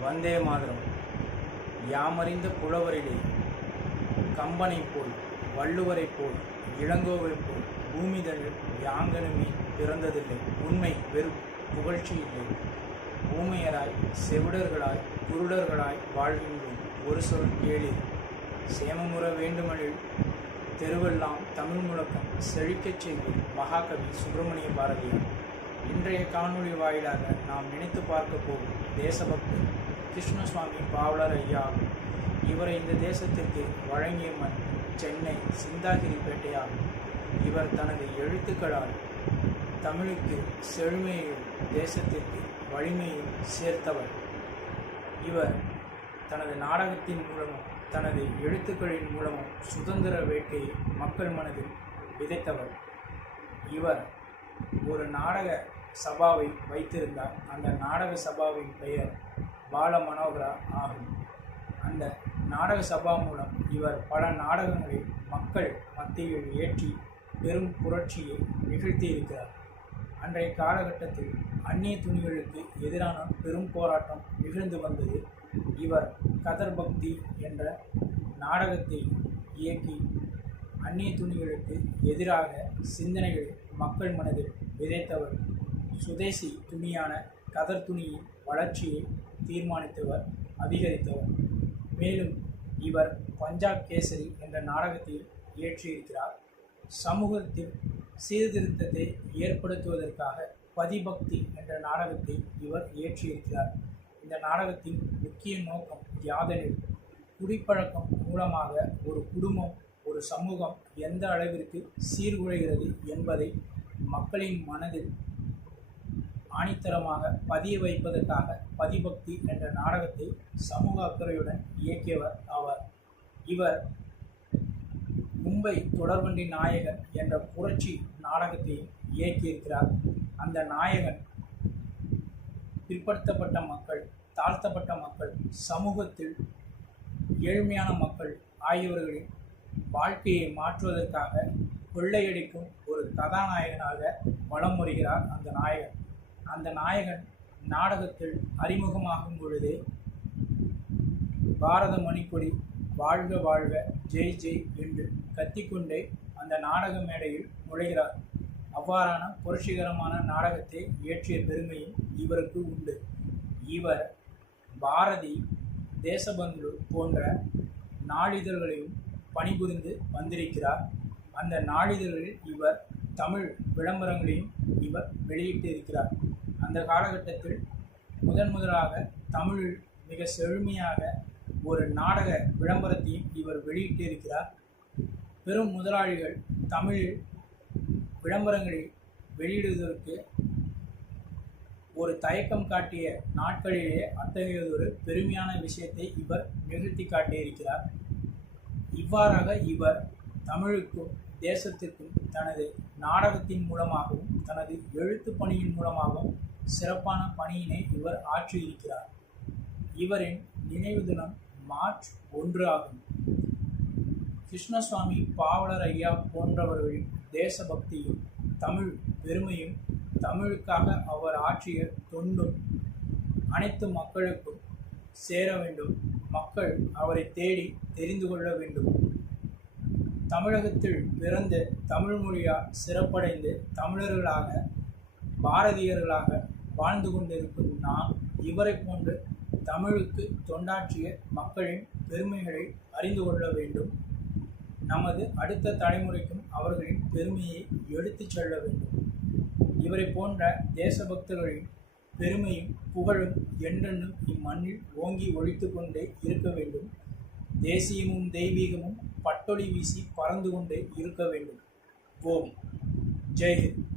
வந்தே மாதரம். யாமறிந்த புலவரிலே கம்பனைப் போல் வள்ளுவரைப் போல் இளங்கோவைப் போல் பூமிதழில் யாங்கனுமே பிறந்ததில்லை. உண்மை வெறும் புகழ்ச்சி இல்லை. ஊமையராய் செவிடர்களாய் குருடர்களாய் வாழ்கின்றோம். ஒரு சொல் கேளீர். சேமமுற வேண்டுமெனில் தெருவெல்லாம் தமிழ் முழக்கம் செழிக்கச் செய்யும் மகாகவி சுப்பிரமணிய பாரதியார். இன்றைய காணொளி வாயிலாக நாம் நினைத்து பார்க்க போகும் தேசபக்தர் கிருஷ்ணசுவாமி பாவலர் ஐயா இவரை இந்த தேசத்திற்கு வழங்கிய மண் சென்னை சிந்தாகிரிப்பேட்டையாகும் இவர் தனது எழுத்துக்களால் தமிழுக்கு செழுமையையும் தேசத்திற்கு வலிமையும் சேர்த்தவர். இவர் தனது நாடகத்தின் மூலமும் தனது எழுத்துக்களின் மூலமும் சுதந்திர வேட்கையை மக்கள் மனதில் விதைத்தவர். இவர் ஒரு நாடக சபாவை வைத்திருந்தார். அந்த நாடக சபாவின் பெயர் பால மனோகரா ஆகும். அந்த நாடக சபா மூலம் இவர் பல நாடகங்களை மக்கள் மத்தியில் ஏற்றி பெரும் புரட்சியை நிகழ்த்தியிருக்கிறார் அன்றைய காலகட்டத்தில் அந்நிய துணிகளுக்கு எதிரான பெரும் போராட்டம் நிகழ்ந்து வந்தது இவர் கதர் பக்தி என்ற நாடகத்தை இயக்கி அந்நிய துணிகளுக்கு எதிராக சிந்தனைகளை மக்கள் மனதில் விதைத்தவர். சுதேசி துணியான கதர் துணியின் வளர்ச்சியை தீர்மானித்தவர் அதிகரித்தவர். மேலும் இவர் பஞ்சாப் கேசரி என்ற நாடகத்தில் இயற்றியிருக்கிறார். சமூகத்தில் சீர்திருத்தத்தை ஏற்படுத்துவதற்காக பதிபக்தி என்ற நாடகத்தை இவர் இயற்றியிருக்கிறார். இந்த நாடகத்தின் முக்கிய நோக்கம் யாதெனில் குடிப்பழக்கம் மூலமாக ஒரு குடும்பம் ஒரு சமூகம் எந்த அளவிற்கு சீர்குலைகிறது என்பதை மக்களின் மனதில் ஆணித்தரமாக பதிய வைப்பதற்காக பதிபக்தி என்ற நாடகத்தை சமூக அக்கறையுடன் இயக்கியவர் ஆவார். இவர் மும்பை தொடர்வண்டி நாயகன் என்ற புரட்சி நாடகத்தை இயக்கியிருக்கிறார். அந்த நாயகன் பிற்படுத்தப்பட்ட மக்கள் தாழ்த்தப்பட்ட மக்கள் சமூகத்தில் ஏழ்மையான மக்கள் ஆகியவர்களின் வாழ்க்கையை மாற்றுவதற்காக கொள்ளையடிக்கும் ஒரு கதாநாயகனாக வலம் வருகிறார் அந்த நாயகன். அந்த நாயகன் நாடகத்தில் அறிமுகமாகும் பொழுதே பாரத மணிக்கொடி வாழ்க வாழ்க ஜெய் ஜெய் என்று கத்திக்கொண்டே அந்த நாடக மேடையில் நுழைகிறார். அவ்வாறான புரட்சிகரமான நாடகத்தை இயற்றிய பெருமையும் இவருக்கு உண்டு. இவர் பாரதி தேசபந்து போன்ற நாளிதழ்களையும் பணிபுரிந்து வந்திருக்கிறார். அந்த நாளிதழ்களில் இவர் தமிழ் விளம்பரங்களையும் இவர் வெளியிட்டிருக்கிறார். அந்த காலகட்டத்தில் முதன் முதலாக தமிழில் மிக செழுமையாக ஒரு நாடக விளம்பரத்தையும் இவர் வெளியிட்டிருக்கிறார். பெரும் முதலாளிகள் தமிழில் விளம்பரங்களை வெளியிடுவதற்கு ஒரு தயக்கம் காட்டிய நாட்களிலே அத்தகையதொரு பெருமையான விஷயத்தை இவர் நிகழ்த்தி காட்டியிருக்கிறார். இவ்வாறாக இவர் தமிழுக்கும் தேசத்திற்கும் தனது நாடகத்தின் மூலமாகவும் தனது எழுத்து பணியின் மூலமாகவும் சிறப்பான பணியினை இவர் ஆற்றியிருக்கிறார். இவரின் நினைவு தினம் மார்ச் ஒன்று ஆகும். கிருஷ்ணசுவாமி பாவலர் ஐயா போன்றவர்களின் தேசபக்தியும் தமிழ் பெருமையும் தமிழுக்காக அவர் ஆற்றிய தொண்டும் அனைத்து மக்களுக்கும் சேர வேண்டும். மக்கள் அவரை தேடி தெரிந்து கொள்ள வேண்டும். தமிழகத்தில் பிறந்து தமிழ் மொழியால் சிறப்படைந்து தமிழர்களாக பாரதியர்களாக வாழ்ந்து கொண்டிருக்கும் நாம் இவரை போன்று தமிழுக்கு தொண்டாற்றிய மக்களின் பெருமைகளை அறிந்து கொள்ள வேண்டும். நமது அடுத்த தலைமுறைக்கும் அவர்களின் பெருமையை எடுத்துச் செல்ல வேண்டும். இவரை போன்ற தேசபக்தர்களின் பெருமையும் புகழும் என்றென்றும் இம்மண்ணில் ஓங்கி ஒழித்து கொண்டே இருக்க வேண்டும். தேசியமும் தெய்வீகமும் பட்டொளி வீசி பறந்து கொண்டே இருக்க வேண்டும். ஓம். ஜெய்ஹிந்த்.